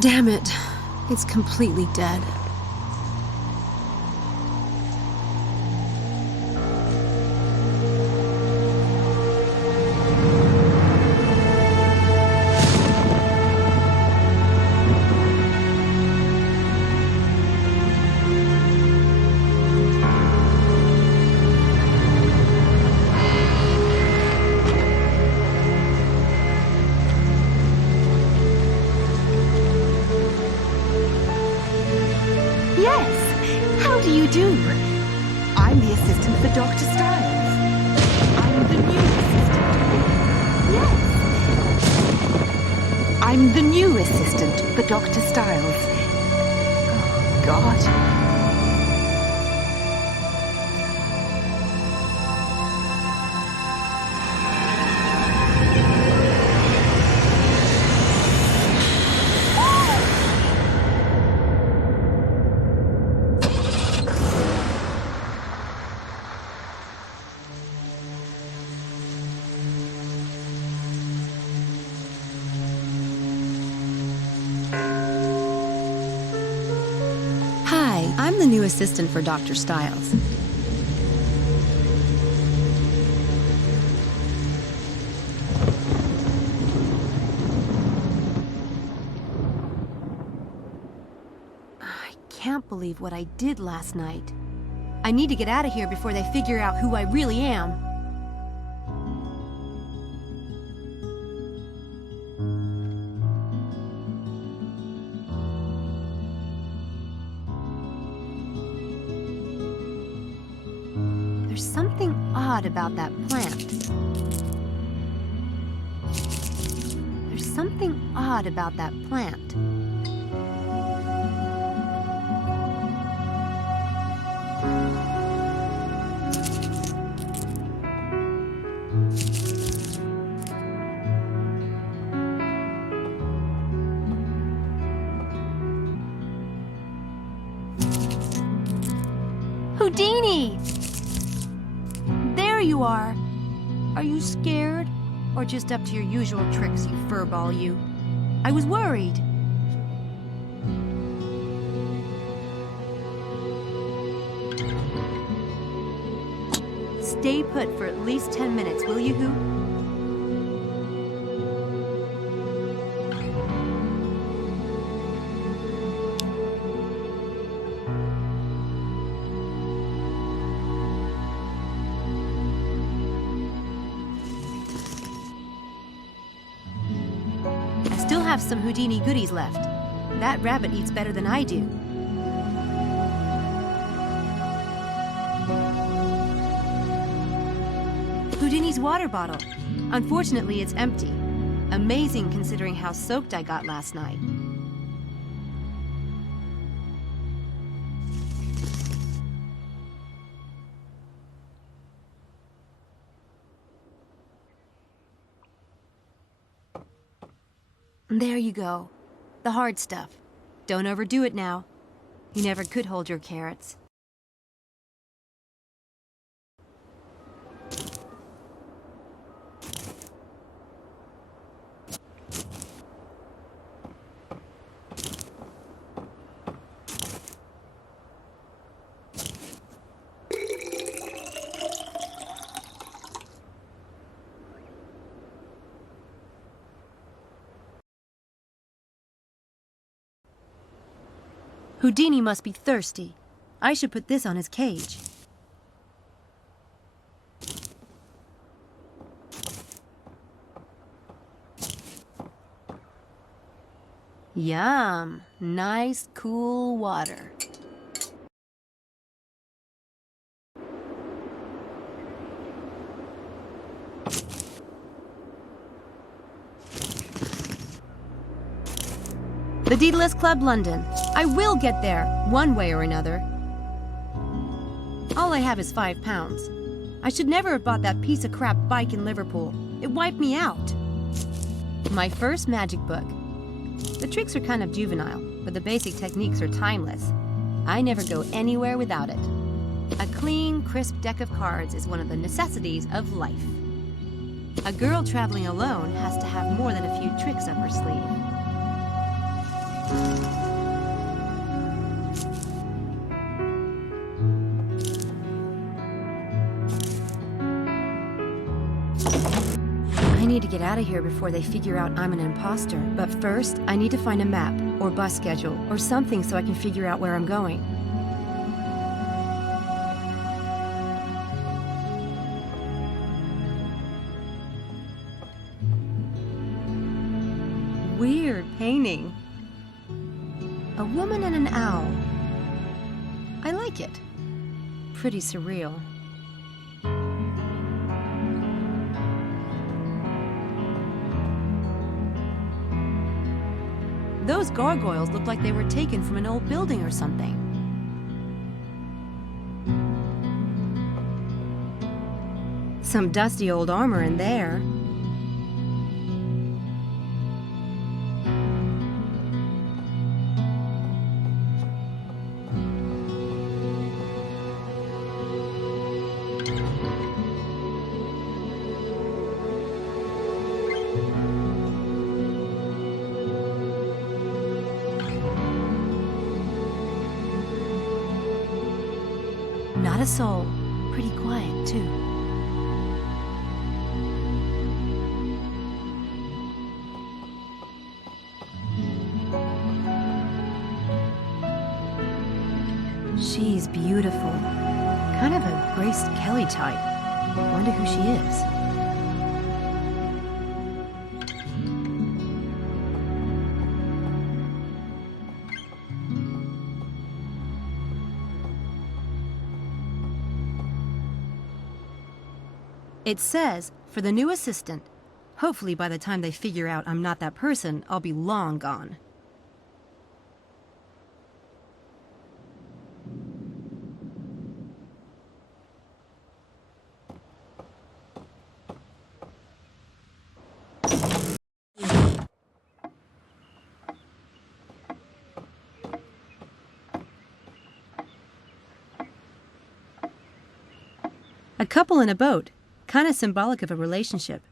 Damn it. It's completely dead. Yes! How do you do? I'm the assistant for Dr. Styles. I'm the new assistant. Yes! I'm the new assistant for Dr. Styles. Oh, God. Hi, I'm the new assistant for Dr. Styles. I can't believe what I did last night. I need to get out of here before they figure out who I really am. There's something odd about that plant. There's something odd about that plant. Houdini! There you are. Are you scared? Or just up to your usual tricks, you furball, you? I was worried. Stay put for at least 10 minutes, will you, Hoo? I still have some Houdini goodies left. That rabbit eats better than I do. Houdini's water bottle. Unfortunately, it's empty. Amazing considering how soaked I got last night. There you go. The hard stuff. Don't overdo it now. You never could hold your carrots. Houdini must be thirsty. I should put this on his cage. Yum! Nice, cool water. The Daedalus Club, London. I will get there, one way or another. All I have is £5. I should never have bought that piece of crap bike in Liverpool. It wiped me out. My first magic book. The tricks are kind of juvenile, but the basic techniques are timeless. I never go anywhere without it. A clean, crisp deck of cards is one of the necessities of life. A girl traveling alone has to have more than a few tricks up her sleeve. I need to get out of here before they figure out I'm an imposter. But first, I need to find a map, or bus schedule, or something so I can figure out where I'm going. Weird painting. A woman and an owl. I like it. Pretty surreal. Those gargoyles look like they were taken from an old building or something. Some dusty old armor in there. Not a soul. Pretty quiet, too. She's beautiful. Kind of a Grace Kelly type. Wonder who she is. It says, for the new assistant. Hopefully by the time they figure out I'm not that person, I'll be long gone. A couple in a boat. Kind of symbolic of a relationship.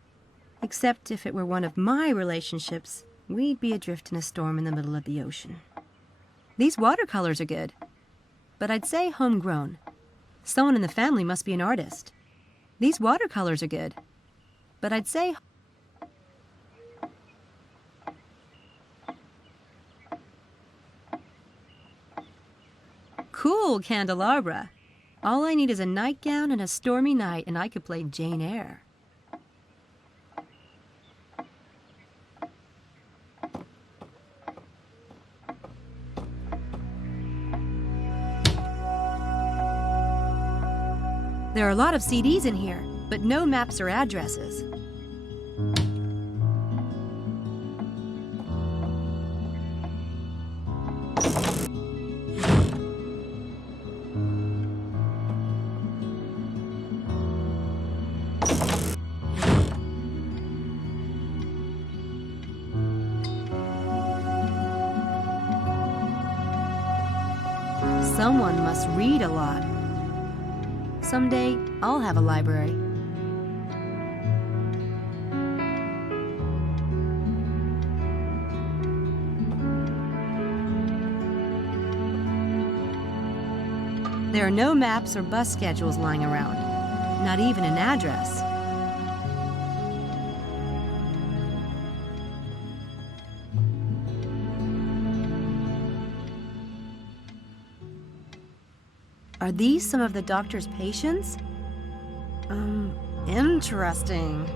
Except if it were one of my relationships, we'd be adrift in a storm in the middle of the ocean. These watercolors are good, but I'd say homegrown. Someone in the family must be an artist. These watercolors are good, but I'd say... Cool candelabra. All I need is a nightgown and a stormy night, and I could play Jane Eyre. There are a lot of CDs in here, but no maps or addresses. Someone must read a lot. Someday, I'll have a library. There are no maps or bus schedules lying around, not even an address. Are these some of the doctor's patients? Interesting.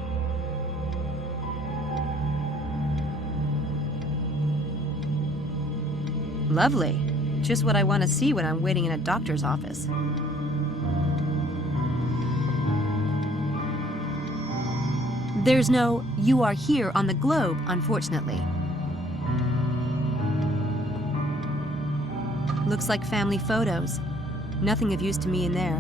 Lovely. Just what I want to see when I'm waiting in a doctor's office. There's no "you are here" on the globe, unfortunately. Looks like family photos. Nothing of use to me in there.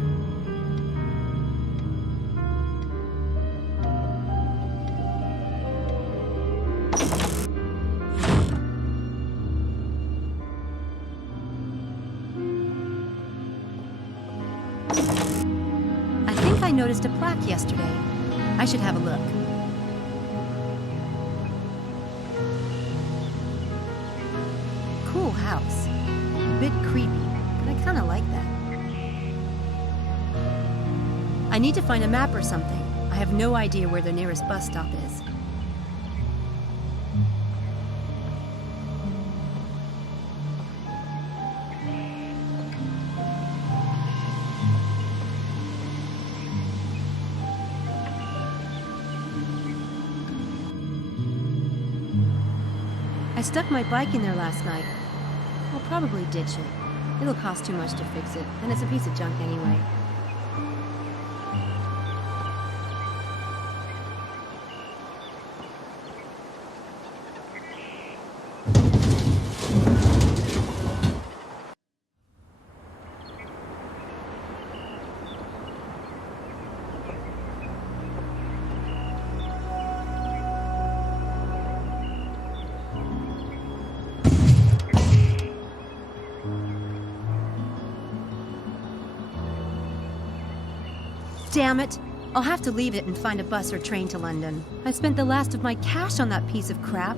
I think I noticed a plaque yesterday. I should have a look. Cool house. A bit creepy, but I kind of like that. I need to find a map or something. I have no idea where the nearest bus stop is. I stuck my bike in there last night. I'll probably ditch it. It'll cost too much to fix it, and it's a piece of junk anyway. Damn it! I'll have to leave it and find a bus or train to London. I spent the last of my cash on that piece of crap.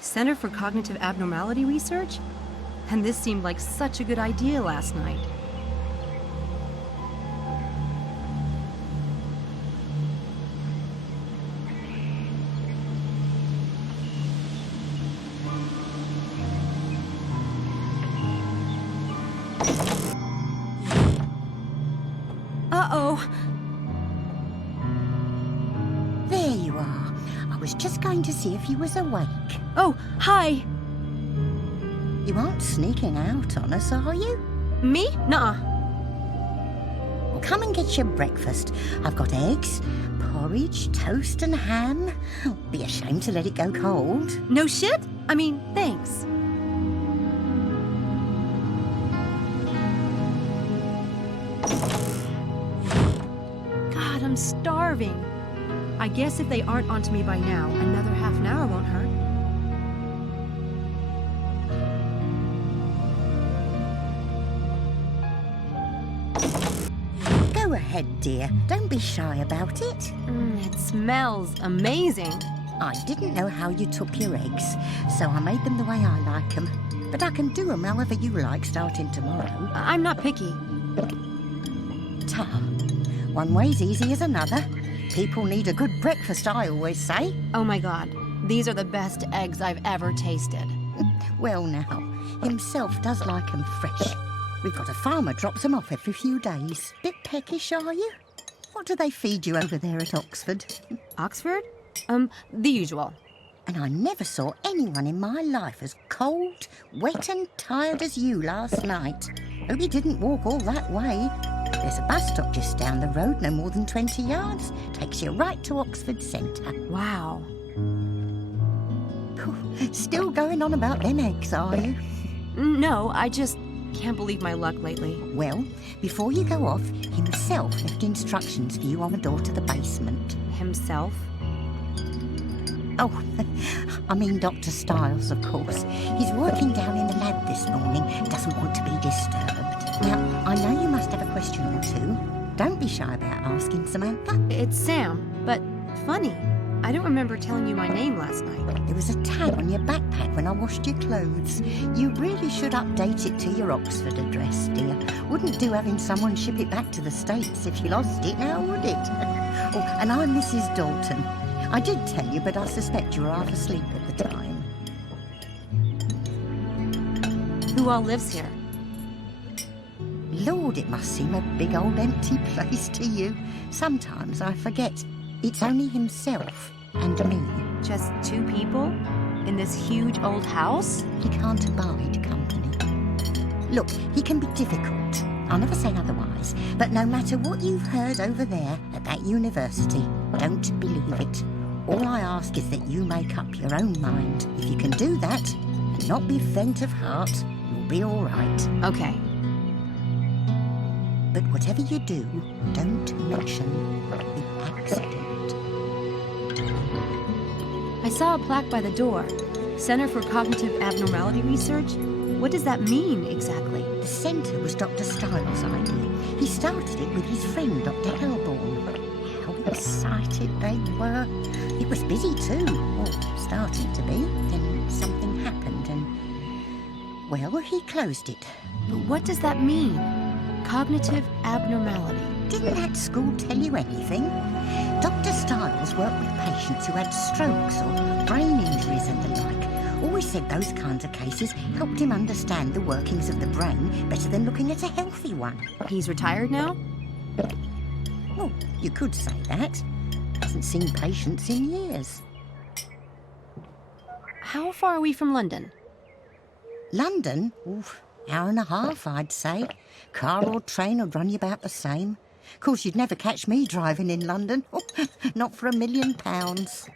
Center for Cognitive Abnormality Research? And this seemed like such a good idea last night. Uh-oh. There you are. I was just going to see if you was awake. Oh, hi. You aren't sneaking out on us, are you? Me? Nuh-uh. Well, come and get your breakfast. I've got eggs, porridge, toast and ham. Be ashamed to let it go cold. No shit? I mean, thanks. God, I'm starving. I guess if they aren't onto me by now, another half an hour won't hurt. Go ahead, dear. Don't be shy about it. It smells amazing. I didn't know how you took your eggs, so I made them the way I like them. But I can do them however you like starting tomorrow. I'm not picky. Ta. One way's easy as another. People need a good breakfast, I always say. Oh my God, these are the best eggs I've ever tasted. Well now, himself does like 'em fresh. We've got a farmer drops 'em off every few days. Bit peckish, are you? What do they feed you over there at Oxford? Oxford? The usual. And I never saw anyone in my life as cold, wet and tired as you last night. Hope you didn't walk all that way. There's a bus stop just down the road, no more than 20 yards. Takes you right to Oxford Centre. Wow. Still going on about them eggs, are you? No, I just can't believe my luck lately. Well, before you go off, himself left instructions for you on the door to the basement. Himself? Oh, I mean Dr. Stiles, of course. He's working down in the lab this morning, doesn't want to be disturbed. Now, I know you must have a question or two. Don't be shy about asking, Samantha. It's Sam, but funny. I don't remember telling you my name last night. There was a tag on your backpack when I washed your clothes. You really should update it to your Oxford address, dear. Wouldn't do having someone ship it back to the States if you lost it now, would it? Oh, and I'm Mrs. Dalton. I did tell you, but I suspect you were half asleep at the time. Who all lives here? Lord, it must seem a big old empty place to you. Sometimes I forget. It's only himself and me. Just 2 people? In this huge old house? He can't abide company. Look, he can be difficult. I'll never say otherwise. But no matter what you've heard over there at that university, don't believe it. All I ask is that you make up your own mind. If you can do that and not be faint of heart, you'll be all right. Okay. But whatever you do, don't mention the accident. I saw a plaque by the door. Center for Cognitive Abnormality Research? What does that mean exactly? The centre was Dr. Styles' idea. He started it with his friend, Dr. Elborn. How excited they were. It was busy too, or starting to be. Then something happened and, well, he closed it. But what does that mean? Cognitive abnormality. Didn't that school tell you anything? Dr. Styles worked with patients who had strokes or brain injuries and the like. Always said those kinds of cases helped him understand the workings of the brain better than looking at a healthy one. He's retired now? Well, you could say that. Hasn't seen patients in years. How far are we from London? London? Oof, hour and a half, I'd say. Car or train would run you about the same. Of course, you'd never catch me driving in London. Not for £1 million.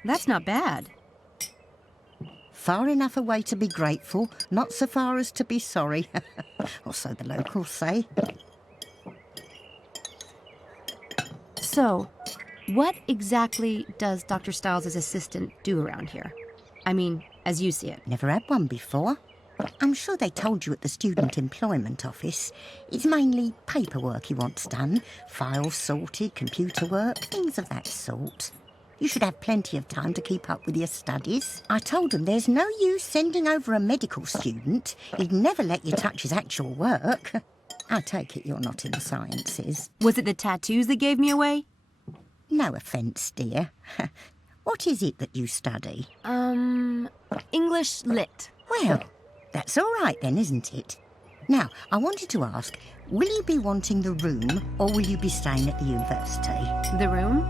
That's not bad. Far enough away to be grateful, not so far as to be sorry. Or so the locals say. So, what exactly does Dr. Styles' assistant do around here? I mean, as you see it. Never had one before. I'm sure they told you at the Student Employment Office. It's mainly paperwork he wants done. Files sorted, computer work, things of that sort. You should have plenty of time to keep up with your studies. I told him there's no use sending over a medical student. He'd never let you touch his actual work. I take it you're not in the sciences. Was it the tattoos that gave me away? No offence, dear. What is it that you study? English Lit. Well, that's all right then, isn't it? Now, I wanted to ask, will you be wanting the room or will you be staying at the university? The room?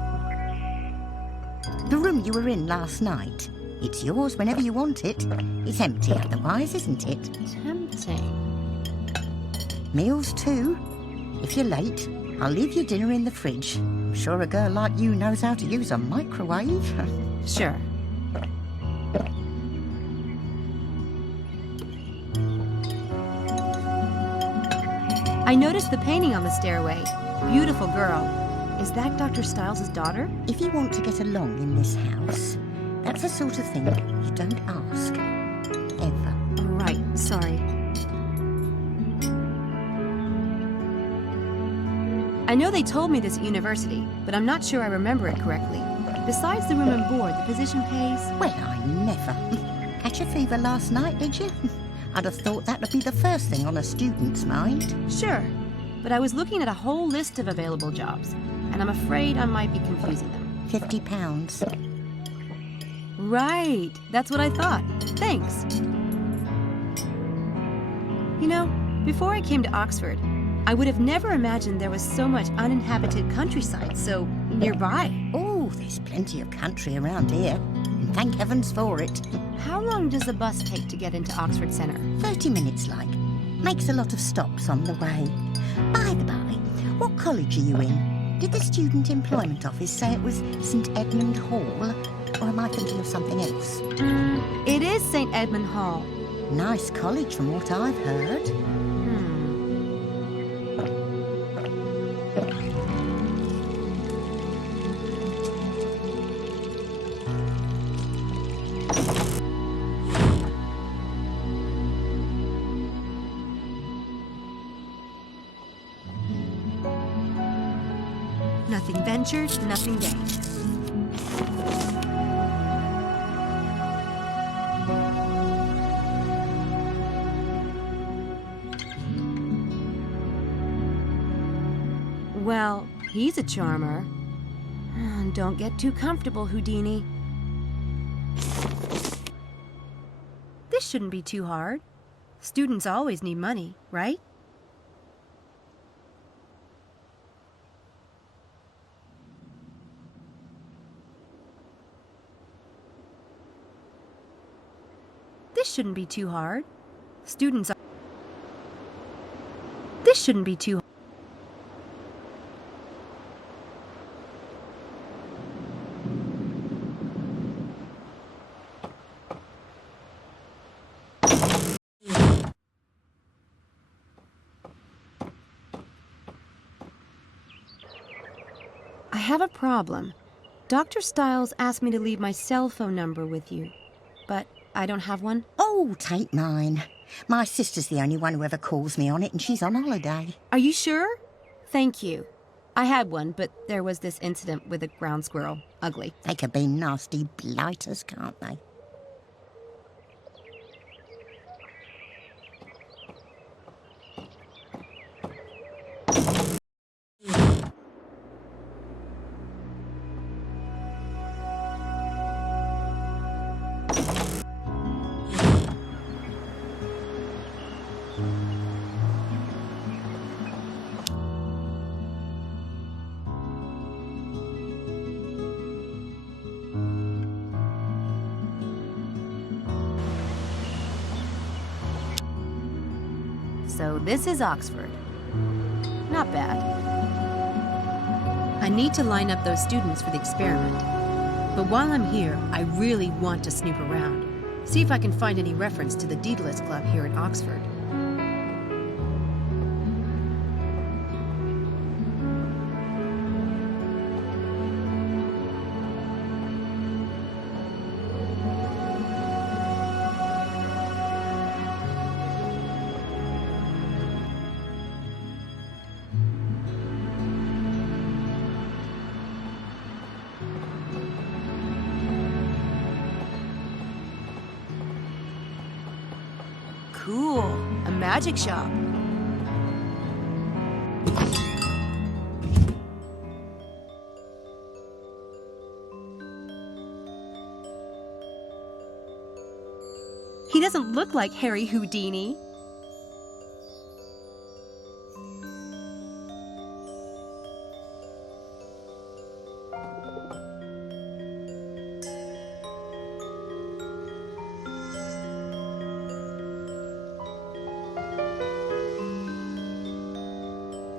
The room you were in last night. It's yours whenever you want it. It's empty otherwise, isn't it? Tempting. Meals too. If you're late, I'll leave your dinner in the fridge. I'm sure a girl like you knows how to use a microwave. Sure. I noticed the painting on the stairway. Beautiful girl. Is that Dr. Styles' daughter? If you want to get along in this house, that's the sort of thing you don't ask. Ever. Right, sorry. I know they told me this at university, but I'm not sure I remember it correctly. Besides the room and board, the position pays... Well, I never. Catch a fever last night, did you? I'd have thought that would be the first thing on a student's mind. Sure, but I was looking at a whole list of available jobs, and I'm afraid I might be confusing them. £50. Right, that's what I thought. Thanks. You know, before I came to Oxford, I would have never imagined there was so much uninhabited countryside so nearby. Oh, there's plenty of country around here, and thank heavens for it. How long does the bus take to get into Oxford Centre? 30 minutes, like. Makes a lot of stops on the way. By the by, what college are you in? Did the Student Employment Office say it was St Edmund Hall? Or am I thinking of something else? It is St Edmund Hall. Nice college from what I've heard. Nothing ventured, nothing gained. Well, he's a charmer. Don't get too comfortable, Houdini. This shouldn't be too hard. Students always need money, right? This shouldn't be too hard. Students... This shouldn't be too hard. I have a problem. Dr. Stiles asked me to leave my cell phone number with you, but I don't have one. Oh, take mine. My sister's the only one who ever calls me on it, and she's on holiday. Are you sure? Thank you. I had one, but there was this incident with a ground squirrel. Ugly. They could be nasty blighters, can't they? So this is Oxford. Not bad. I need to line up those students for the experiment. But while I'm here, I really want to snoop around. See if I can find any reference to the Daedalus Club here in Oxford. Cool. A magic shop. He doesn't look like Harry Houdini.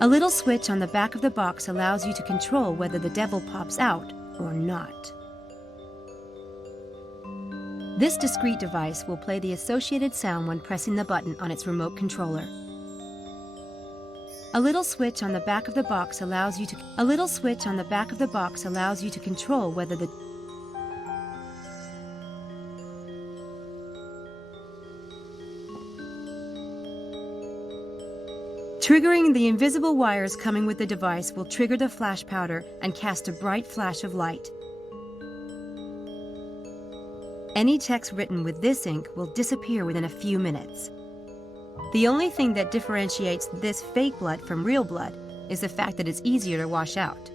A little switch on the back of the box allows you to control whether the devil pops out or not. This discrete device will play the associated sound when pressing the button on its remote controller. A little switch on the back of the box allows you to control whether the Triggering the invisible wires coming with the device will trigger the flash powder and cast a bright flash of light. Any text written with this ink will disappear within a few minutes. The only thing that differentiates this fake blood from real blood is the fact that it's easier to wash out.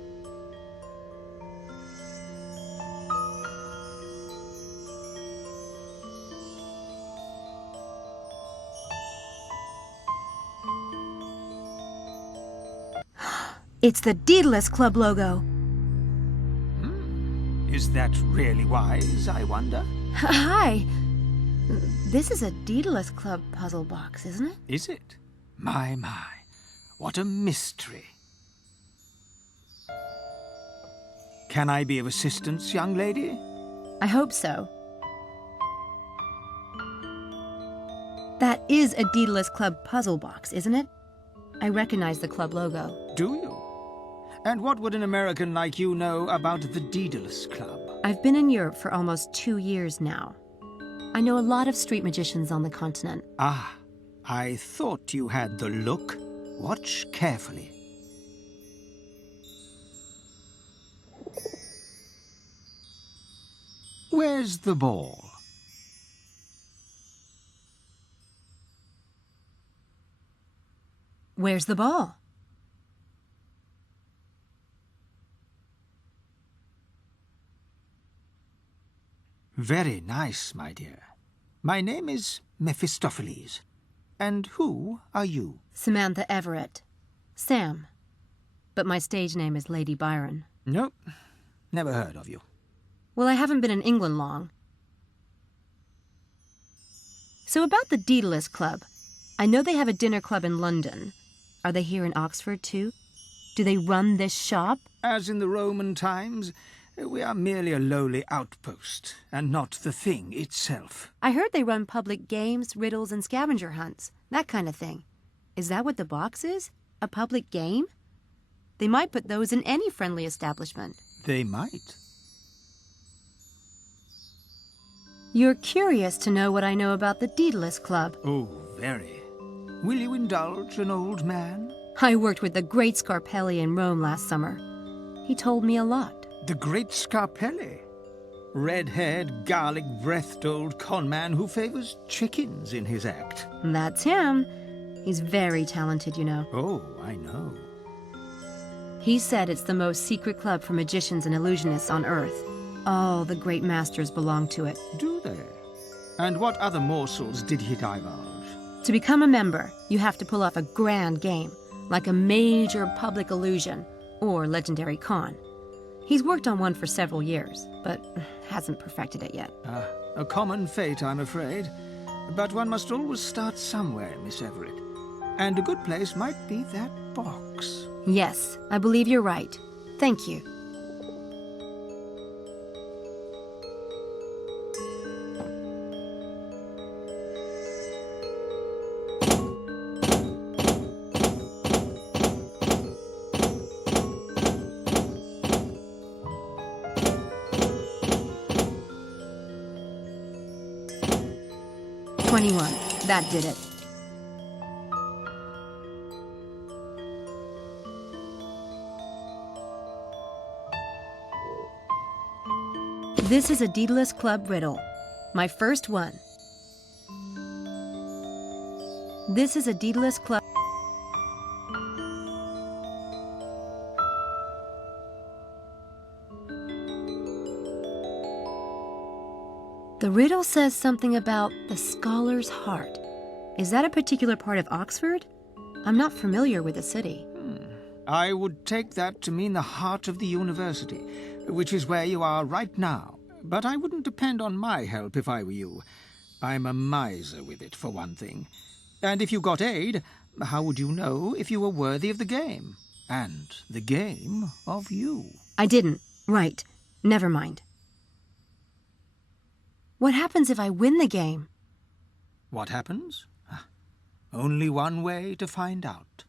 It's the Daedalus Club logo. Is that really wise, I wonder? Hi. This is a Daedalus Club puzzle box, isn't it? Is it? My. What a mystery. Can I be of assistance, young lady? I hope so. That is a Daedalus Club puzzle box, isn't it? I recognize the club logo. Do you? And what would an American like you know about the Daedalus Club? I've been in Europe for almost 2 years now. I know a lot of street magicians on the continent. Ah, I thought you had the look. Watch carefully. Where's the ball? Where's the ball? Very nice, my dear. My name is Mephistopheles. And who are you? Samantha Everett. Sam. But my stage name is Lady Byron. Nope, never heard of you. Well, I haven't been in England long. So about the Daedalus Club. I know they have a dinner club in London. Are they here in Oxford, too? Do they run this shop? As in the Roman times, we are merely a lowly outpost, and not the thing itself. I heard they run public games, riddles, and scavenger hunts. That kind of thing. Is that what the box is? A public game? They might put those in any friendly establishment. They might. You're curious to know what I know about the Daedalus Club. Oh, very. Will you indulge an old man? I worked with the great Scarpelli in Rome last summer. He told me a lot. The great Scarpelli? Red-haired, garlic-breathed old conman who favors chickens in his act. That's him. He's very talented, you know. Oh, I know. He said it's the most secret club for magicians and illusionists on Earth. All the great masters belong to it. Do they? And what other morsels did he divulge? To become a member, you have to pull off a grand game, like a major public illusion or legendary con. He's worked on one for several years, but hasn't perfected it yet. A common fate, I'm afraid. But one must always start somewhere, Miss Everett. And a good place might be that box. Yes, I believe you're right. Thank you. That did it. This is a Daedalus Club riddle. My first one. This is a Daedalus Club. The riddle says something about the scholar's heart. Is that a particular part of Oxford? I'm not familiar with the city. I would take that to mean the heart of the university, which is where you are right now. But I wouldn't depend on my help if I were you. I'm a miser with it, for one thing. And if you got aid, how would you know if you were worthy of the game? And the game of you? I didn't. Right. Never mind. What happens if I win the game? What happens? Only one way to find out.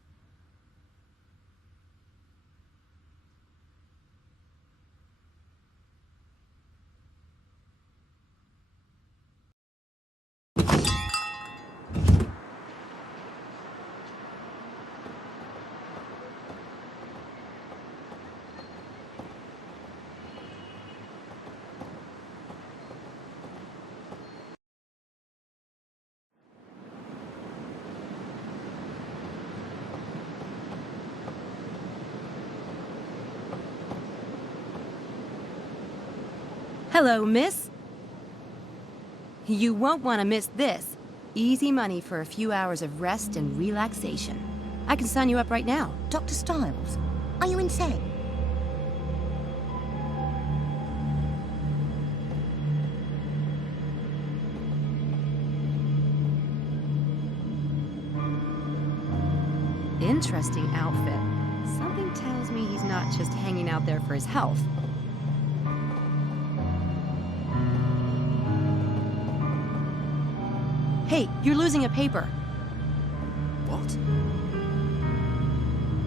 Hello, miss. You won't want to miss this. Easy money for a few hours of rest and relaxation. I can sign you up right now. Dr. Stiles, are you insane? Interesting outfit. Something tells me he's not just hanging out there for his health. Hey, you're losing a paper. What?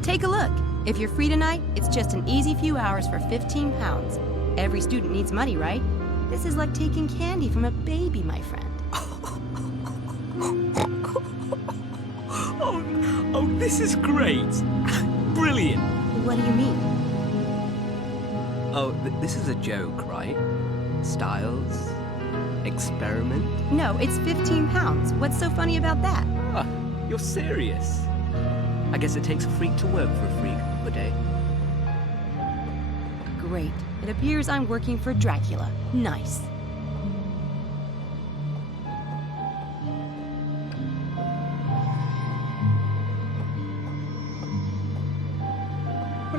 Take a look. If you're free tonight, it's just an easy few hours for £15. Every student needs money, right? This is like taking candy from a baby, my friend. Oh, this is great. Brilliant. What do you mean? Oh, this is a joke, right? Styles? Experiment? No, it's £15. What's so funny about that? Ah, you're serious? I guess it takes a freak to work for a freak, would it? Great. It appears I'm working for Dracula. Nice.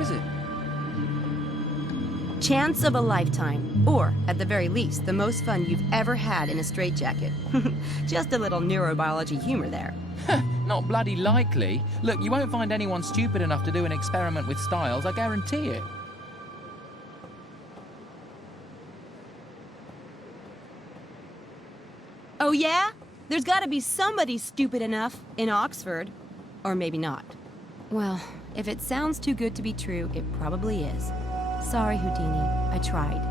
is it? Chance of a lifetime. Or, at the very least, the most fun you've ever had in a straitjacket. Just a little neurobiology humor there. Not bloody likely. Look, you won't find anyone stupid enough to do an experiment with Styles, I guarantee it. Oh yeah? There's gotta be somebody stupid enough in Oxford. Or maybe not. Well, if it sounds too good to be true, it probably is. Sorry, Houdini. I tried.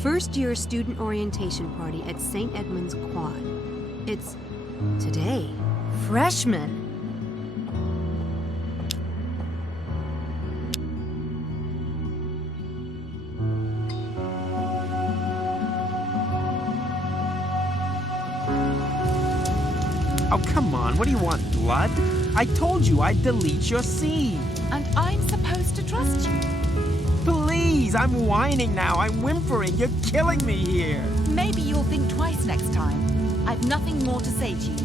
First year student orientation party at St. Edmund's Quad. It's today. Freshmen. Oh, come on. What do you want, blood? I told you I'd delete your scene. And I'm supposed to trust you. Please, I'm whining now. I'm whimpering. You're killing me here. Maybe you'll think twice next time. I've nothing more to say to you.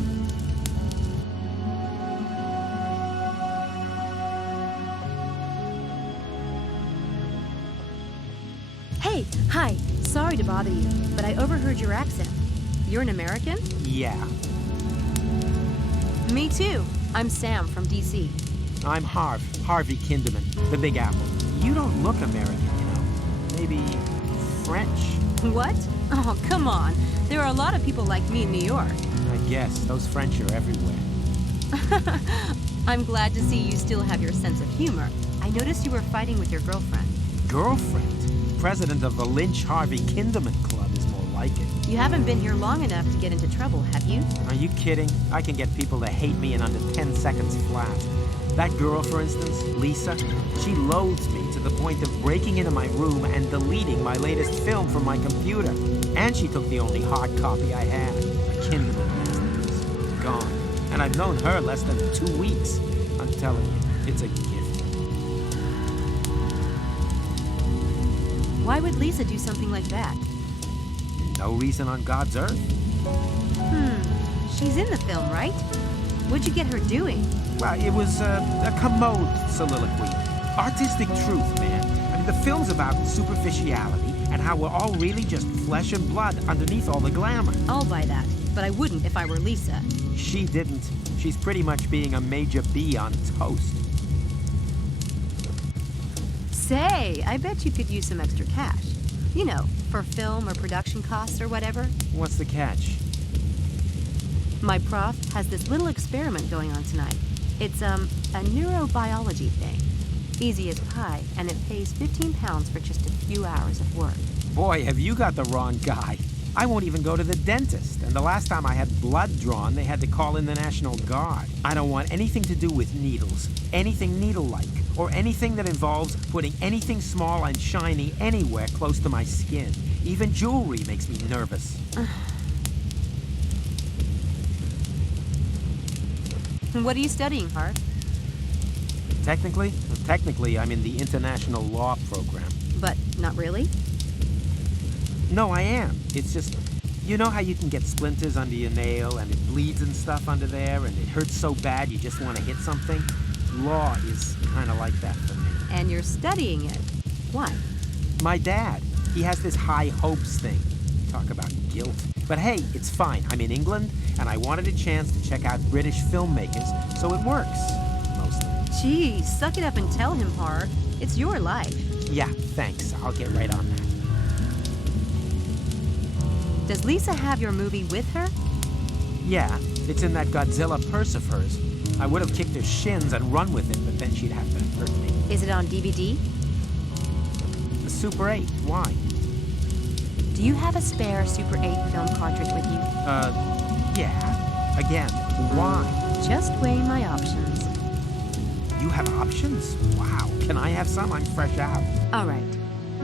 Hey, hi. Sorry to bother you, but I overheard your accent. You're an American? Yeah. Me too. I'm Sam from DC. I'm Harvey Kinderman, the Big Apple. You don't look American, you know. Maybe French. What? Oh, come on. There are a lot of people like me in New York. I guess those French are everywhere. I'm glad to see you still have your sense of humor. I noticed you were fighting with your girlfriend. Girlfriend? President of the Lynch Harvey Kinderman Club is more like it. You haven't been here long enough to get into trouble, have you? Are you kidding? I can get people to hate me in under 10 seconds flat. That girl, for instance, Lisa, she loathes me to the point of breaking into my room and deleting my latest film from my computer. And she took the only hard copy I had, a Kinderman masterpiece. Gone. And I've known her less than 2 weeks. I'm telling you, it's a gift. Why would Lisa do something like that? No reason on God's earth. She's in the film, right? What'd you get her doing? Well, it was a commode soliloquy. Artistic truth, man. I mean, the film's about superficiality and how we're all really just flesh and blood underneath all the glamour. I'll buy that, but I wouldn't if I were Lisa. She didn't. She's pretty much being a major B on toast. Say, I bet you could use some extra cash. You know, for film or production costs or whatever. What's the catch? My prof has this little experiment going on tonight. It's, a neurobiology thing. Easy as pie, and it pays £15 for just a few hours of work. Boy, have you got the wrong guy. I won't even go to the dentist, and the last time I had blood drawn, they had to call in the National Guard. I don't want anything to do with needles, anything needle-like, or anything that involves putting anything small and shiny anywhere close to my skin. Even jewelry makes me nervous. What are you studying, Harv? Technically, I'm in the international law program. But not really? No, I am. It's just, you know how you can get splinters under your nail and it bleeds and stuff under there and it hurts so bad you just want to hit something? Law is kind of like that for me. And you're studying it. Why? My dad, he has this high hopes thing. Talk about guilt. But hey, it's fine. I'm in England and I wanted a chance to check out British filmmakers, so it works. Mostly. Geez, suck it up and tell him, Harv. It's your life. Yeah, thanks. I'll get right on that. Does Lisa have your movie with her? Yeah, it's in that Godzilla purse of hers. I would have kicked her shins and run with it, but then she'd have to hurt me. Is it on DVD? The Super 8, why? Do you have a spare Super 8 film cartridge with you? Yeah. Again, why? Just weighing my options. You have options? Wow. Can I have some? I'm fresh out. All right.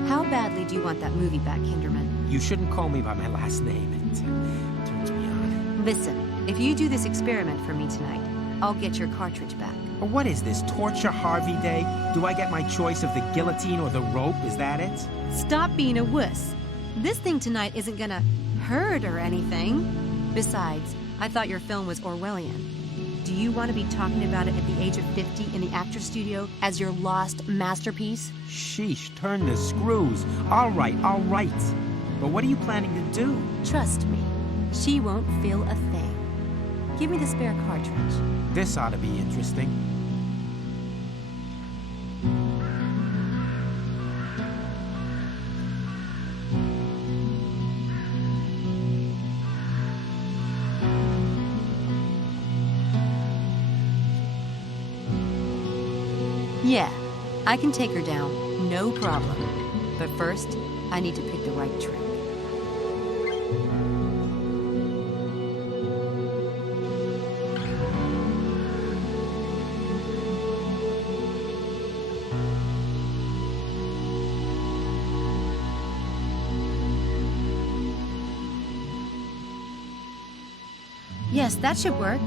How badly do you want that movie back, Kinderman? You shouldn't call me by my last name. It turns me on. Listen, if you do this experiment for me tonight, I'll get your cartridge back. What is this, Torture Harvey Day? Do I get my choice of the guillotine or the rope? Is that it? Stop being a wuss. This thing tonight isn't gonna hurt or anything. Besides, I thought your film was Orwellian. Do you want to be talking about it at the age of 50 in the actor's studio as your lost masterpiece? Sheesh, turn the screws. All right, all right. But what are you planning to do? Trust me, she won't feel a thing. Give me the spare cartridge. This ought to be interesting. Yeah, I can take her down, no problem. But first, I need to pick the right trick. Yes, that should work.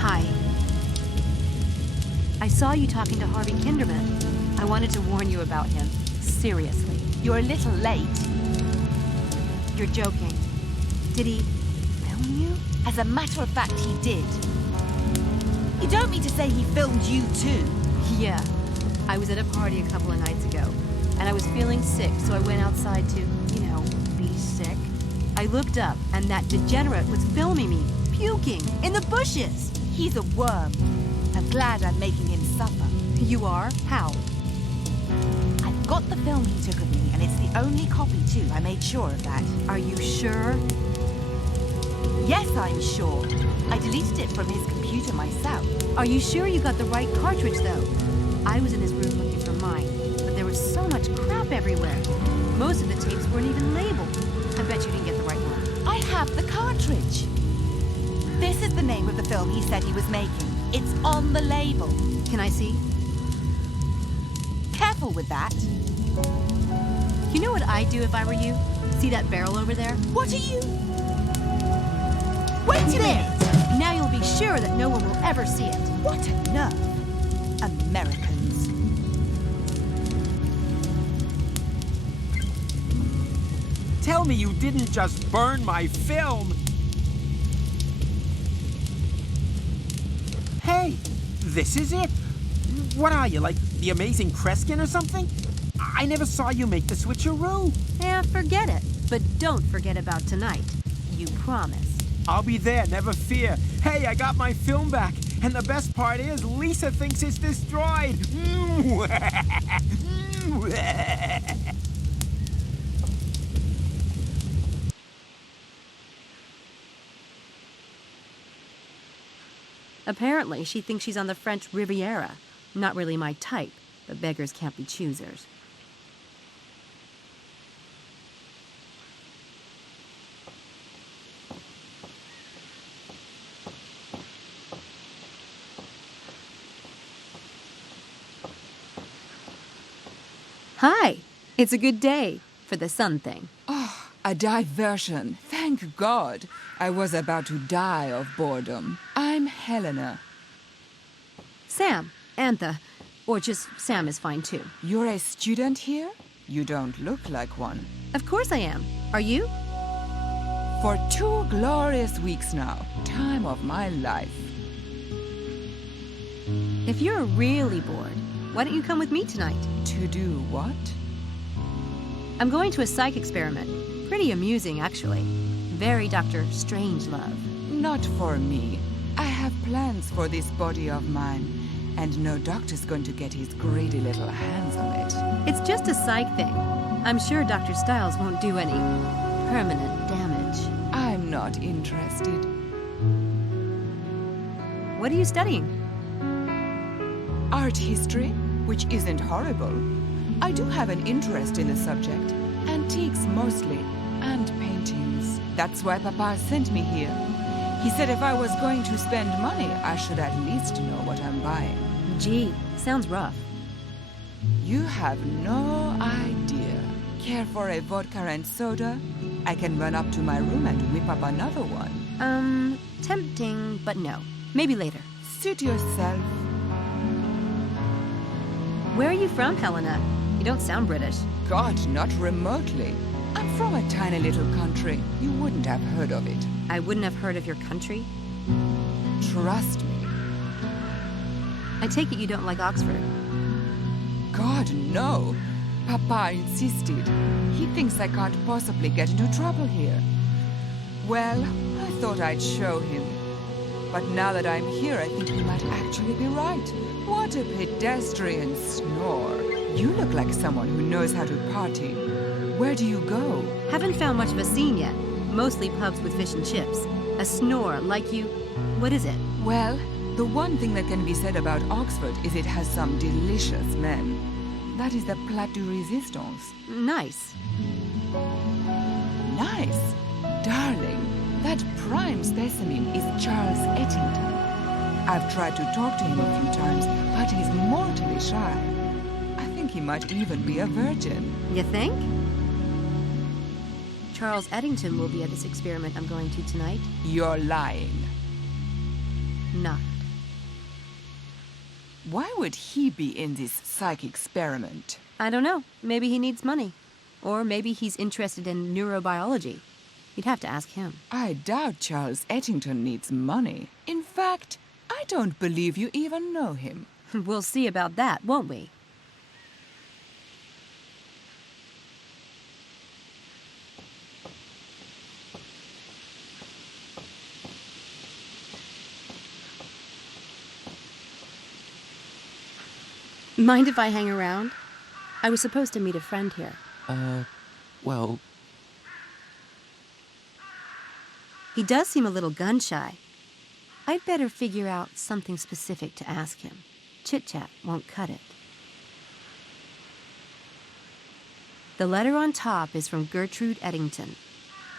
Hi. I saw you talking to Harvey Kinderman. I wanted to warn you about him. Seriously. You're a little late. You're joking. Did he film you? As a matter of fact, he did. You don't mean to say he filmed you too? Yeah. I was at a party a couple of nights ago, and I was feeling sick, so I went outside to, be sick. I looked up, and that degenerate was filming me, puking, in the bushes. He's a worm. I'm glad I'm making him suffer. You are? How? I've got the film he took of me, and it's the only copy too. I made sure of that. Are you sure? Yes, I'm sure. I deleted it from his computer myself. Are you sure you got the right cartridge, though? I was in his room looking for mine, but there was so much crap everywhere. Most of the tapes weren't even labeled. I bet you didn't get the right one. I have the cartridge. This is the name of the film he said he was making. It's on the label. Can I see? Careful with that. You know what I'd do if I were you? See that barrel over there? What are you? Wait a minute! Now you'll be sure that no one will ever see it. What a nerve. Americans. Tell me you didn't just burn my film! Hey, this is it? What are you, like the amazing Kreskin or something? I never saw you make the switcheroo. Yeah, forget it. But don't forget about tonight. You promised. I'll be there, never fear. Hey, I got my film back. And the best part is, Lisa thinks it's destroyed. Apparently, she thinks she's on the French Riviera. Not really my type, but beggars can't be choosers. Hi. It's a good day for the sun thing. Oh, a diversion. Thank God. I was about to die of boredom. I'm Helena. Sam. Antha. Or just Sam is fine too. You're a student here? You don't look like one. Of course I am. Are you? For 2 glorious weeks now. Time of my life. If you're really bored, why don't you come with me tonight? To do what? I'm going to a psych experiment. Pretty amusing, actually. Very Dr. Strangelove. Not for me. I have plans for this body of mine. And no doctor's going to get his greedy little hands on it. It's just a psych thing. I'm sure Dr. Styles won't do any permanent damage. I'm not interested. What are you studying? Art history, which isn't horrible. I do have an interest in the subject. Antiques mostly, and paintings. That's why Papa sent me here. He said if I was going to spend money, I should at least know what I'm buying. Gee, sounds rough. You have no idea. Care for a vodka and soda? I can run up to my room and whip up another one. Tempting, but no. Maybe later. Suit yourself. Where are you from, Helena? You don't sound British. God, not remotely. I'm from a tiny little country. You wouldn't have heard of it. I wouldn't have heard of your country. Trust me. I take it you don't like Oxford. God, no. Papa insisted. He thinks I can't possibly get into trouble here. Well, I thought I'd show him. But now that I'm here, I think he might actually be right. What a pedestrian snore. You look like someone who knows how to party. Where do you go? Haven't found much of a scene yet. Mostly pubs with fish and chips. A snore like you... What is it? Well, the one thing that can be said about Oxford is it has some delicious men. That is the plat de resistance. Nice. Nice? Darling, that prime specimen is Charles Ettington. I've tried to talk to him a few times, but he's mortally shy. I think he might even be a virgin. You think? Charles Eddington will be at this experiment I'm going to tonight. You're lying. Not. Why would he be in this psych experiment? I don't know. Maybe he needs money. Or maybe he's interested in neurobiology. You'd have to ask him. I doubt Charles Ettington needs money. In fact, I don't believe you even know him. We'll see about that, won't we? Mind if I hang around? I was supposed to meet a friend here. Well, He does seem a little gun-shy. I'd better figure out something specific to ask him. Chit-chat won't cut it. The letter on top is from Gertrude Eddington.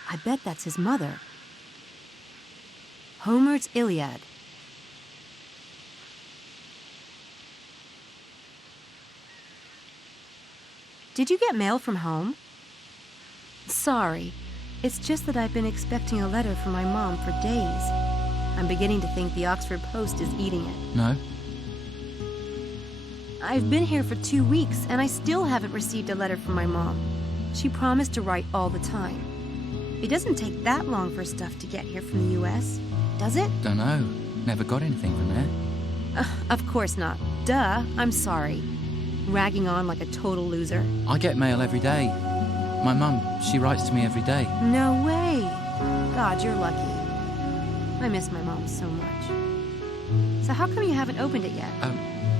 I bet that's his mother. Homer's Iliad. Did you get mail from home? Sorry. It's just that I've been expecting a letter from my mom for days. I'm beginning to think the Oxford Post is eating it. no. I've been here for 2 weeks, and I still haven't received a letter from my mom. She promised to write all the time. It doesn't take that long for stuff to get here from the U.S., does it? Dunno. Never got anything from there. Of course not. Duh, I'm sorry. Ragging on like a total loser. I get mail every day. My mum, she writes to me every day. No way. God, you're lucky. I miss my mom so much. So how come you haven't opened it yet?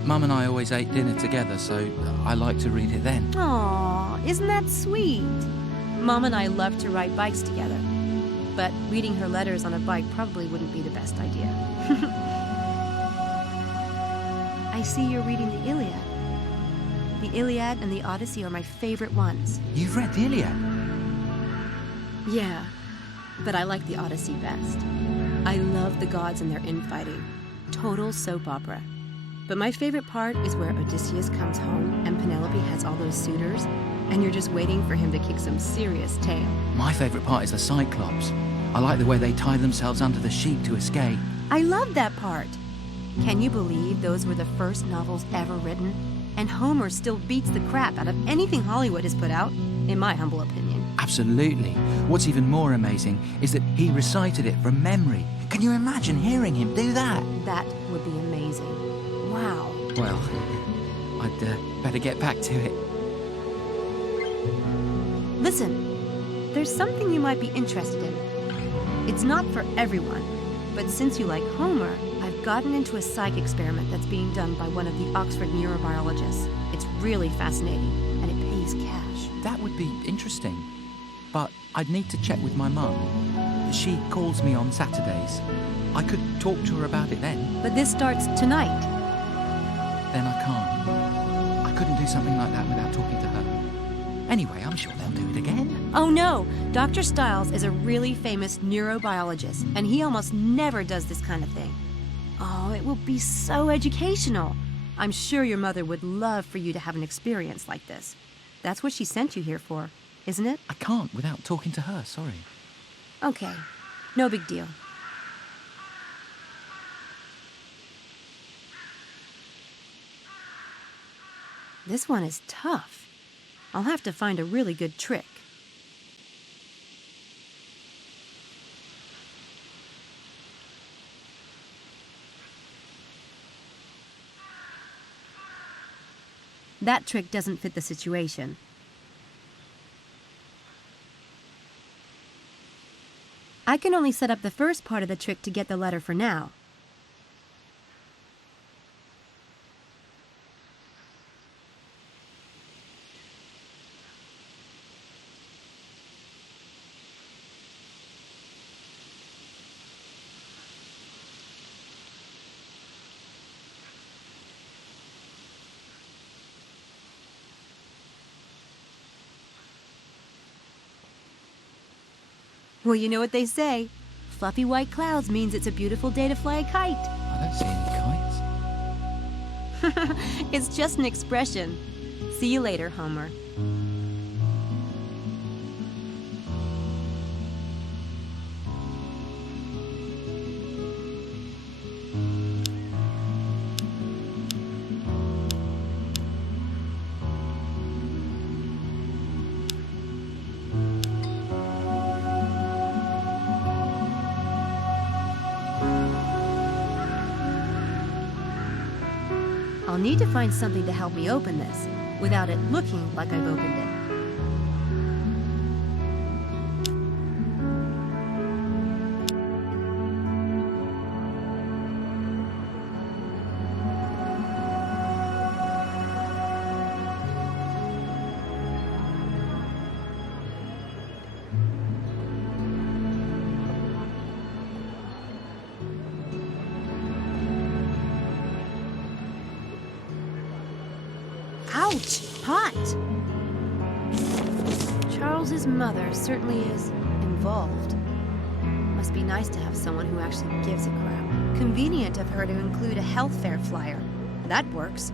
Mum and I always ate dinner together, so I like to read it then. Aw, isn't that sweet? Mom and I love to ride bikes together. But reading her letters on a bike probably wouldn't be the best idea. I see you're reading the Iliad. The Iliad and the Odyssey are my favorite ones. You've read the Iliad? Yeah, but I like the Odyssey best. I love the gods and their infighting. Total soap opera. But my favorite part is where Odysseus comes home and Penelope has all those suitors, and you're just waiting for him to kick some serious tail. My favourite part is the Cyclops. I like the way they tie themselves under the sheet to escape. I love that part. Can you believe those were the first novels ever written? And Homer still beats the crap out of anything Hollywood has put out, in my humble opinion. Absolutely. What's even more amazing is that he recited it from memory. Can you imagine hearing him do that? That would be amazing. Wow. Well, I'd better get back to it. Listen, there's something you might be interested in. It's not for everyone, but since you like Homer, I've gotten into a psych experiment that's being done by one of the Oxford neurobiologists. It's really fascinating, and it pays cash. That would be interesting, but I'd need to check with my mum. She calls me on Saturdays. I could talk to her about it then. But this starts tonight. Then I can't. I couldn't do something like that without talking to her. Anyway, I'm sure they'll do it again. Oh no, Dr. Stiles is a really famous neurobiologist, and he almost never does this kind of thing. Oh, it will be so educational. I'm sure your mother would love for you to have an experience like this. That's what she sent you here for, isn't it? I can't without talking to her, sorry. Okay, no big deal. This one is tough. I'll have to find a really good trick. That trick doesn't fit the situation. I can only set up the first part of the trick to get the letter for now. Well, you know what they say. Fluffy white clouds means it's a beautiful day to fly a kite. I don't see any kites. It's just an expression. See you later, Homer. I'll need to find something to help me open this, without it looking like I've opened it. Ouch! Hot! Charles's mother certainly is involved. Must be nice to have someone who actually gives a crap. Convenient of her to include a health fair flyer. That works.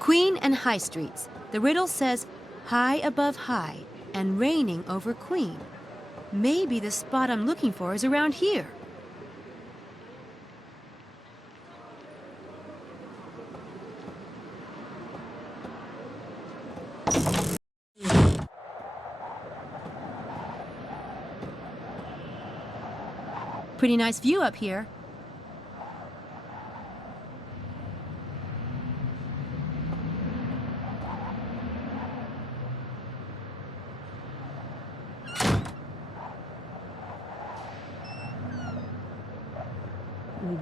Queen and High Streets. The riddle says, high above high and reigning over Queen. Maybe the spot I'm looking for is around here. Pretty nice view up here.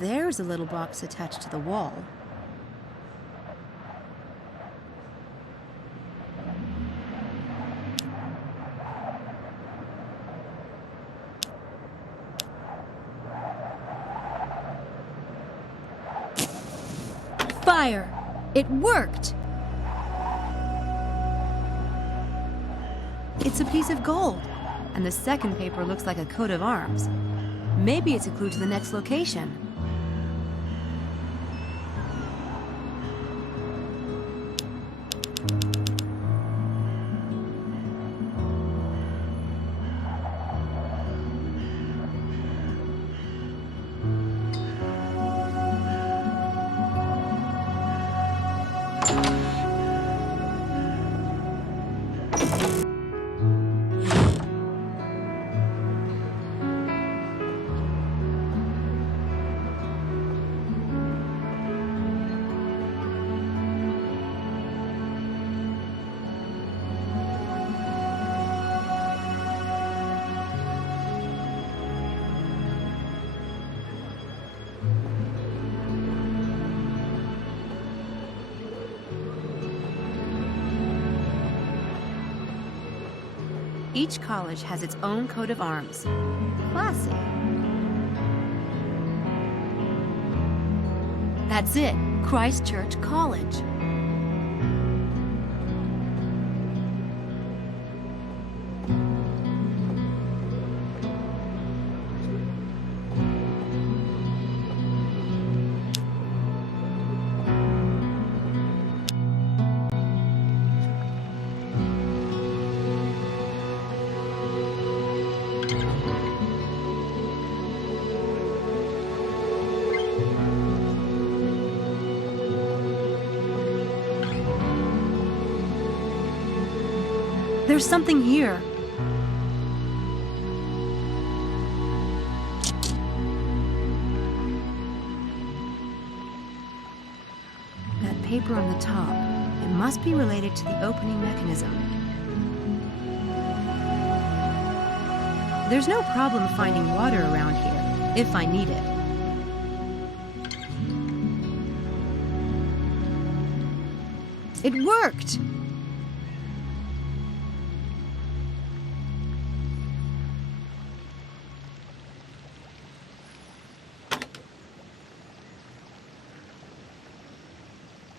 There's a little box attached to the wall. Fire! It worked! It's a piece of gold, and the second paper looks like a coat of arms. Maybe it's a clue to the next location. Each college has its own coat of arms. Classy. That's it, Christ Church College. There's something here. That paper on the top, it must be related to the opening mechanism. There's no problem finding water around here, if I need it. It worked!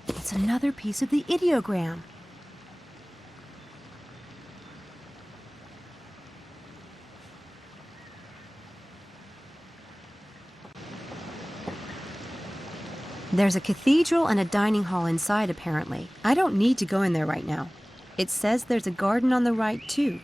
It's another piece of the ideogram. There's a cathedral and a dining hall inside, apparently. I don't need to go in there right now. It says there's a garden on the right, too.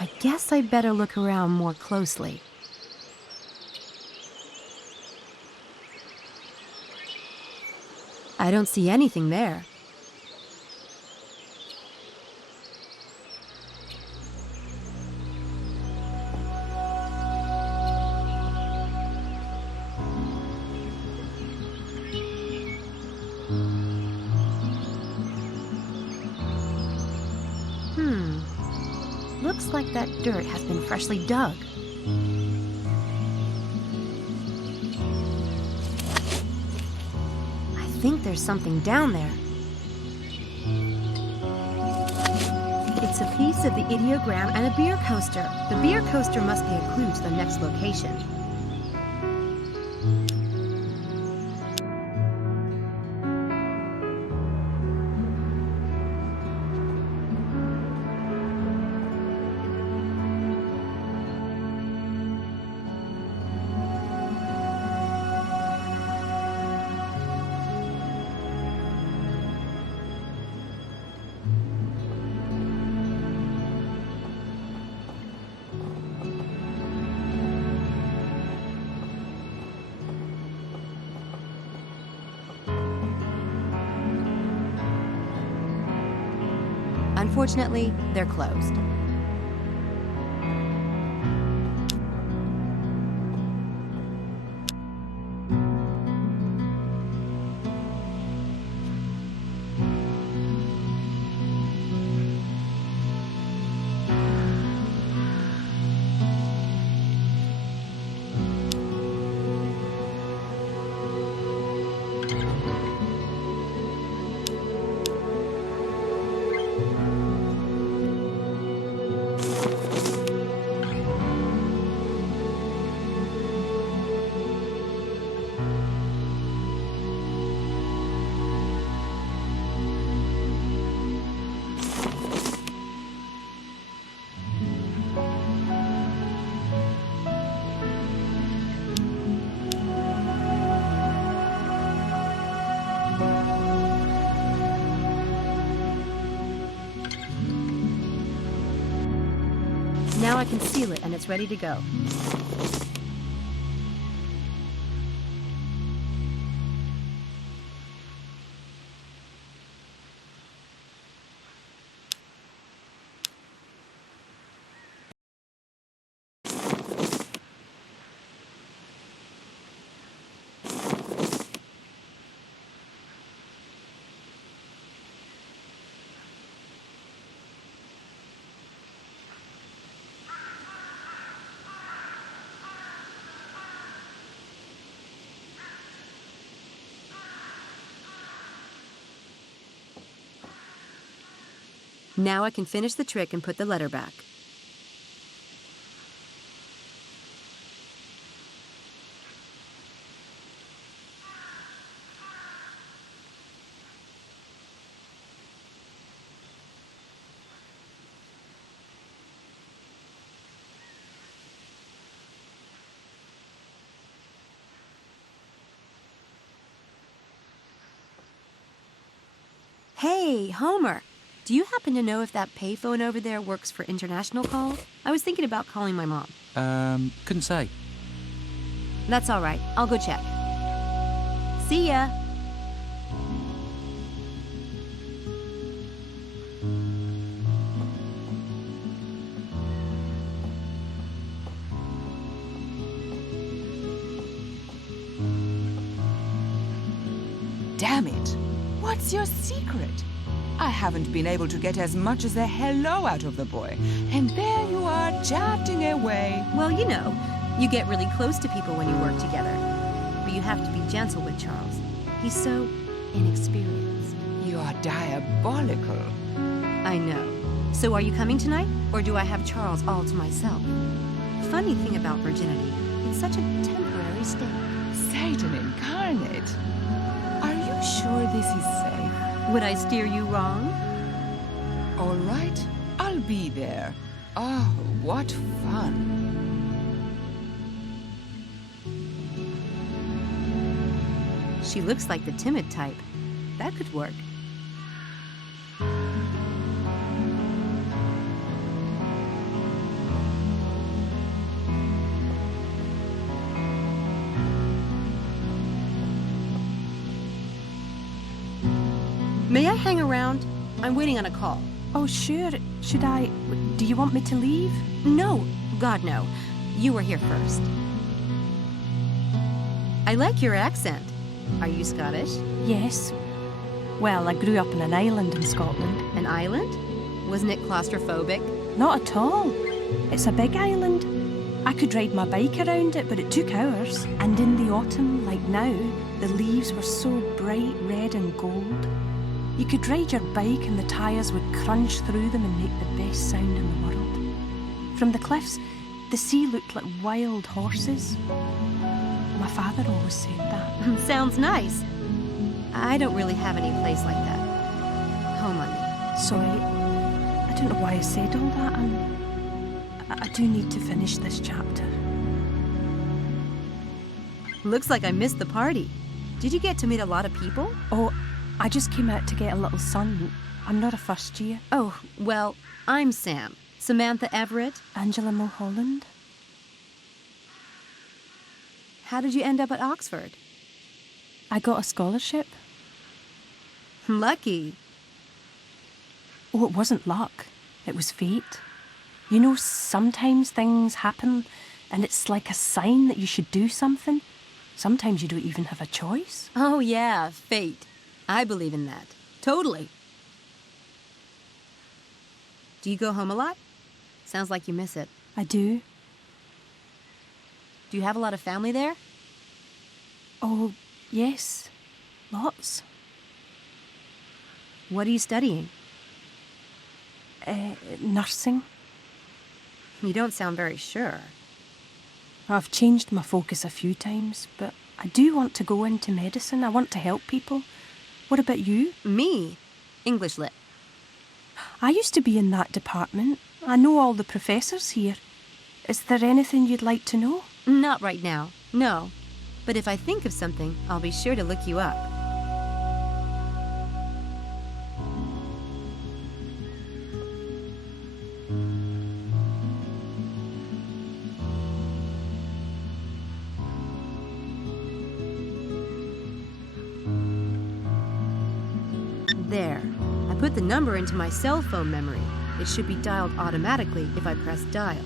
I guess I'd better look around more closely. I don't see anything there. Looks like that dirt has been freshly dug. I think there's something down there. It's a piece of the ideogram and a beer coaster. The beer coaster must be a clue to the next location. Unfortunately, they're closed. Now I can seal it and it's ready to go. Now I can finish the trick and put the letter back. Hey, Homer! Do you happen to know if that payphone over there works for international calls? I was thinking about calling my mom. Couldn't say. That's all right. I'll go check. See ya! Damn it! What's your secret? I haven't been able to get as much as a hello out of the boy. And there you are, chatting away. Well, you know, you get really close to people when you work together. But you have to be gentle with Charles. He's so inexperienced. You're diabolical. I know. So are you coming tonight? Or do I have Charles all to myself? Funny thing about virginity, it's such a temporary state. Satan incarnate. Are you sure this is safe? Would I steer you wrong? All right, I'll be there. Oh, what fun. She looks like the timid type. That could work. May I hang around? I'm waiting on a call. Oh, sure. Should I? Do you want me to leave? No, God, no. You were here first. I like your accent. Are you Scottish? Yes. Well, I grew up on an island in Scotland. An island? Wasn't it claustrophobic? Not at all. It's a big island. I could ride my bike around it, but it took hours. And in the autumn, like now, the leaves were so bright red and gold. You could ride your bike and the tyres would crunch through them and make the best sound in the world. From the cliffs, the sea looked like wild horses. My father always said that. Sounds nice. I don't really have any place like that. Home on me. Sorry, I don't know why I said all that. I do need to finish this chapter. Looks like I missed the party. Did you get to meet a lot of people? Oh, I just came out to get a little sun. I'm not a first year. Oh, well, I'm Sam. Samantha Everett. Angela Mulholland. How did you end up at Oxford? I got a scholarship. Lucky. Oh, it wasn't luck. It was fate. You know, sometimes things happen and it's like a sign that you should do something. Sometimes you don't even have a choice. Oh, yeah, fate. I believe in that. Totally. Do you go home a lot? Sounds like you miss it. I do. Do you have a lot of family there? Oh, yes. Lots. What are you studying? Nursing. You don't sound very sure. I've changed my focus a few times, but I do want to go into medicine. I want to help people. What about you? Me? English lit. I used to be in that department. I know all the professors here. Is there anything you'd like to know? Not right now, no. But if I think of something, I'll be sure to look you up. There. I put the number into my cell phone memory. It should be dialed automatically if I press dial.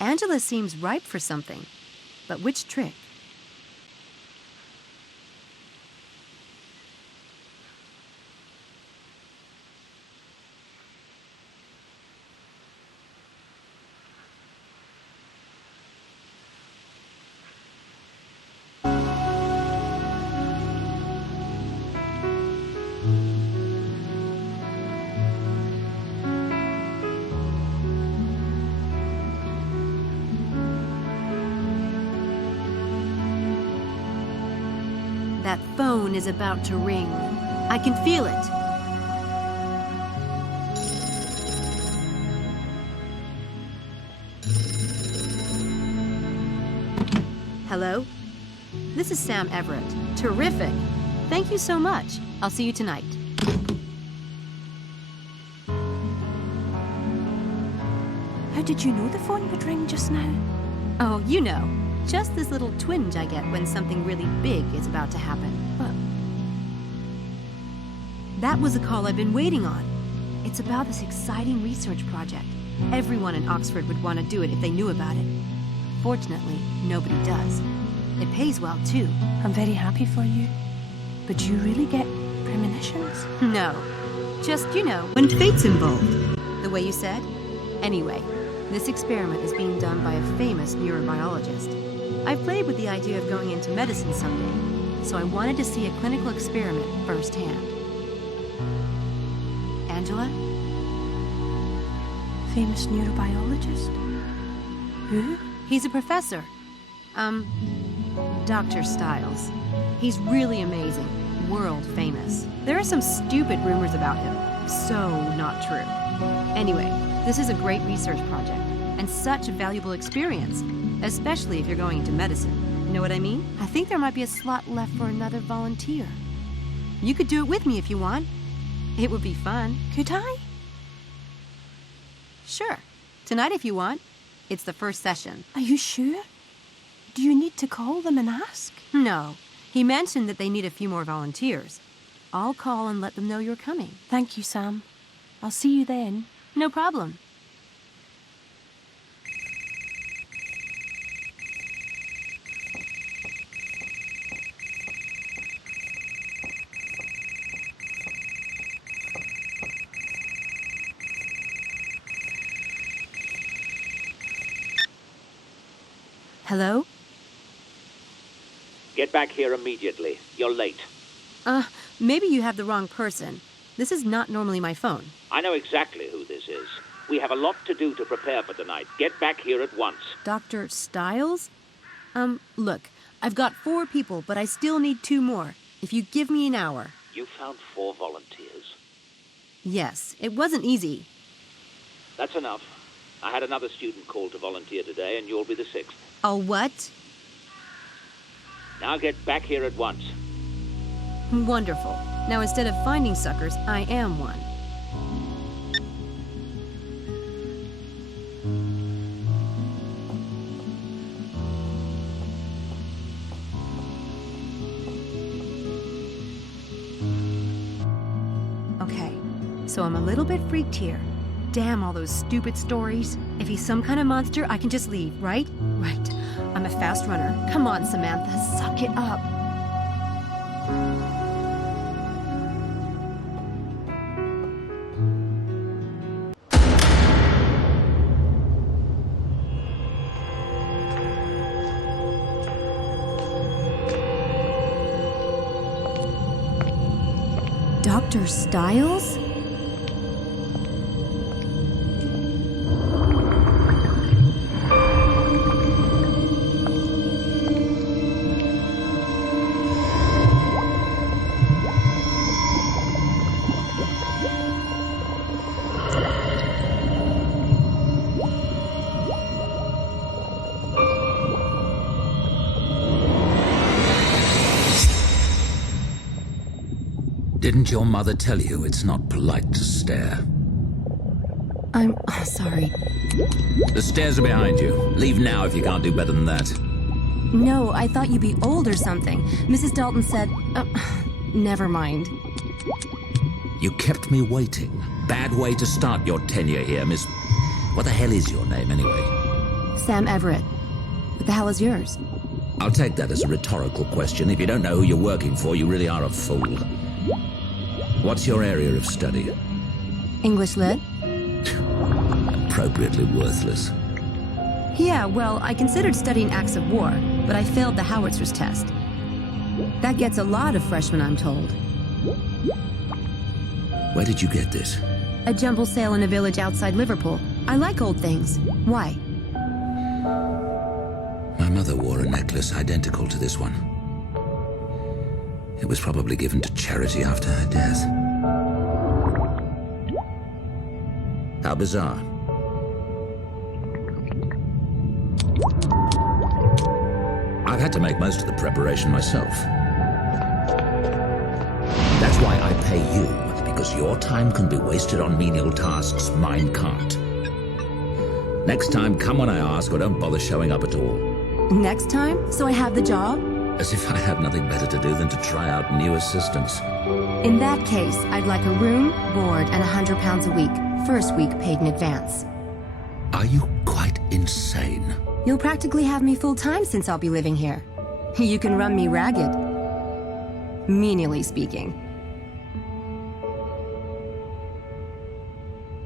Angela seems ripe for something. But which trick? That phone is about to ring. I can feel it. Hello? This is Sam Everett. Terrific. Thank you so much. I'll see you tonight. How did you know the phone would ring just now? Oh, you know. Just this little twinge I get when something really big is about to happen. That was a call I've been waiting on. It's about this exciting research project. Everyone in Oxford would want to do it if they knew about it. Fortunately, nobody does. It pays well, too. I'm very happy for you. But do you really get premonitions? No. Just, you know, when fate's involved. The way you said? Anyway, this experiment is being done by a famous neurobiologist. I've played with the idea of going into medicine someday, so I wanted to see a clinical experiment firsthand. Angela? Famous neurobiologist? Who? He's a professor. Dr. Stiles. He's really amazing. World famous. There are some stupid rumors about him. So not true. Anyway, this is a great research project, and such a valuable experience, especially if you're going into medicine. You know what I mean? I think there might be a slot left for another volunteer. You could do it with me if you want. It would be fun. Could I? Sure. Tonight if you want. It's the first session. Are you sure? Do you need to call them and ask? No. He mentioned that they need a few more volunteers. I'll call and let them know you're coming. Thank you, Sam. I'll see you then. No problem. Hello? Get back here immediately. You're late. Maybe you have the wrong person. This is not normally my phone. I know exactly who this is. We have a lot to do to prepare for tonight. Get back here at once. Dr. Stiles? Look, I've got 4 people, but I still need 2 more. If you give me an hour. You found 4 volunteers. Yes, it wasn't easy. That's enough. I had another student called to volunteer today, and you'll be the 6th. Oh, what? Now get back here at once. Wonderful. Now instead of finding suckers, I am one. Okay, so I'm a little bit freaked here. Damn all those stupid stories. If he's some kind of monster, I can just leave, right? Right. I'm a fast runner. Come on, Samantha, suck it up. Dr. Stiles? Didn't your mother tell you it's not polite to stare? I'm sorry. The stairs are behind you. Leave now if you can't do better than that. No, I thought you'd be old or something. Mrs. Dalton said... never mind. You kept me waiting. Bad way to start your tenure here, Miss... What the hell is your name, anyway? Sam Everett. What the hell is yours? I'll take that as a rhetorical question. If you don't know who you're working for, you really are a fool. What's your area of study? English Lit? Appropriately worthless. Yeah, well, I considered studying acts of war, but I failed the howitzers test. That gets a lot of freshmen, I'm told. Where did you get this? A jumble sale in a village outside Liverpool. I like old things. Why? My mother wore a necklace identical to this one. It was probably given to charity after her death. How bizarre. I've had to make most of the preparation myself. That's why I pay you, because your time can be wasted on menial tasks mine can't. Next time, come when I ask, or don't bother showing up at all. Next time? So I have the job? As if I had nothing better to do than to try out new assistants. In that case, I'd like a room, board, and £100 a week. First week paid in advance. Are you quite insane? You'll practically have me full-time since I'll be living here. You can run me ragged. Menially speaking.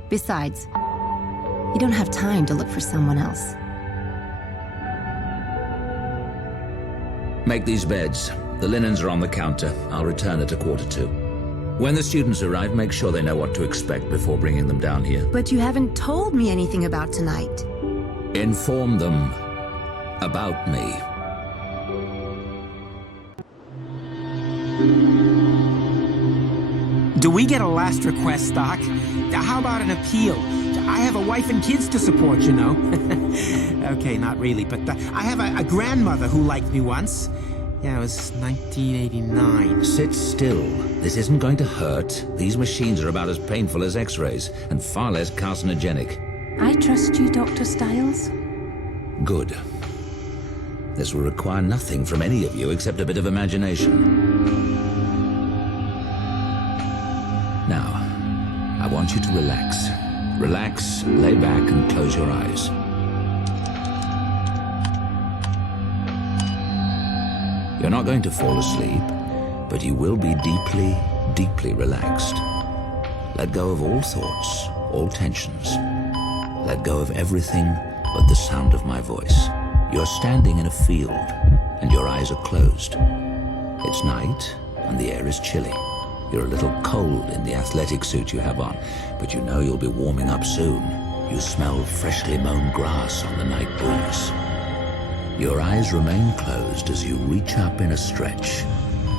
Besides, you don't have time to look for someone else. Make these beds. The linens are on the counter. I'll return at 1:45. When the students arrive, make sure they know what to expect before bringing them down here. But you haven't told me anything about tonight. Inform them about me. Do we get a last request, Doc? How about an appeal? I have a wife and kids to support, you know. Okay, not really, but I have a grandmother who liked me once. Yeah, it was 1989. Sit still. This isn't going to hurt. These machines are about as painful as X-rays, and far less carcinogenic. I trust you, Dr. Stiles. Good. This will require nothing from any of you except a bit of imagination. Now, I want you to relax. Relax, lay back, and close your eyes. You're not going to fall asleep, but you will be deeply, deeply relaxed. Let go of all thoughts, all tensions. Let go of everything but the sound of my voice. You're standing in a field, and your eyes are closed. It's night, and the air is chilly. You're a little cold in the athletic suit you have on, but you know you'll be warming up soon. You smell freshly mown grass on the night breeze. Your eyes remain closed as you reach up in a stretch.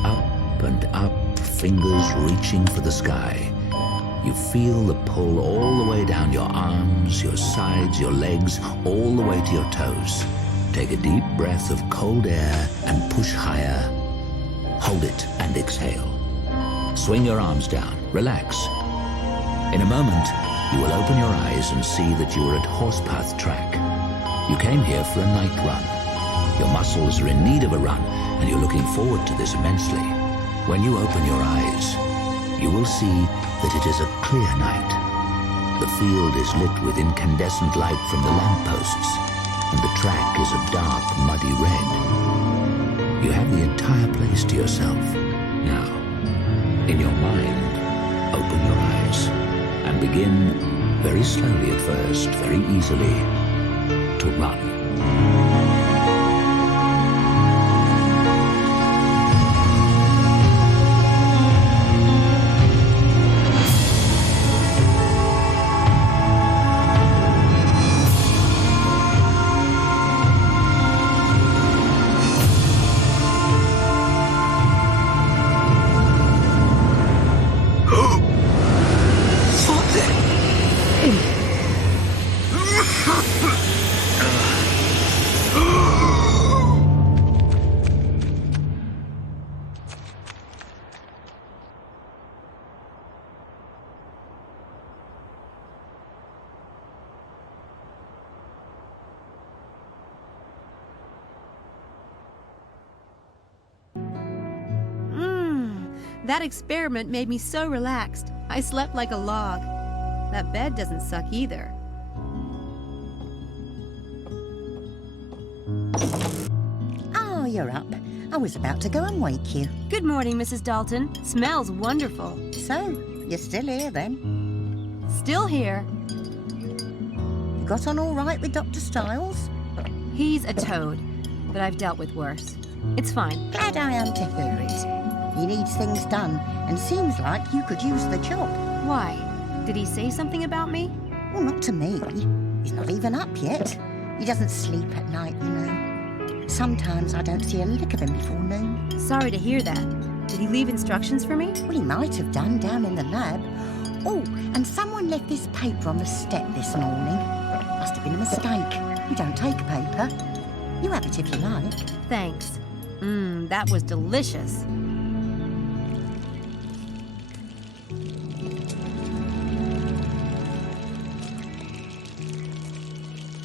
Up and up, fingers reaching for the sky. You feel the pull all the way down your arms, your sides, your legs, all the way to your toes. Take a deep breath of cold air and push higher. Hold it and exhale. Swing your arms down. Relax. In a moment, you will open your eyes and see that you are at Horsepath Track. You came here for a night run. Your muscles are in need of a run, and you're looking forward to this immensely. When you open your eyes, you will see that it is a clear night. The field is lit with incandescent light from the lampposts, and the track is a dark, muddy red. You have the entire place to yourself. Now, in your mind, open your eyes and begin, very slowly at first, very easily, to run. That experiment made me so relaxed. I slept like a log. That bed doesn't suck either. Oh, you're up. I was about to go and wake you. Good morning, Mrs. Dalton. Smells wonderful. So, you're still here then? Still here. You got on all right with Dr. Stiles? He's a toad, but I've dealt with worse. It's fine. Glad I am to hear it. He needs things done, and seems like you could use the job. Why? Did he say something about me? Well, not to me. He's not even up yet. He doesn't sleep at night, you know. Sometimes I don't see a lick of him before noon. Sorry to hear that. Did he leave instructions for me? Well, he might have done down in the lab. Oh, and someone left this paper on the step this morning. Must have been a mistake. We don't take paper. You have it if you like. Thanks. That was delicious.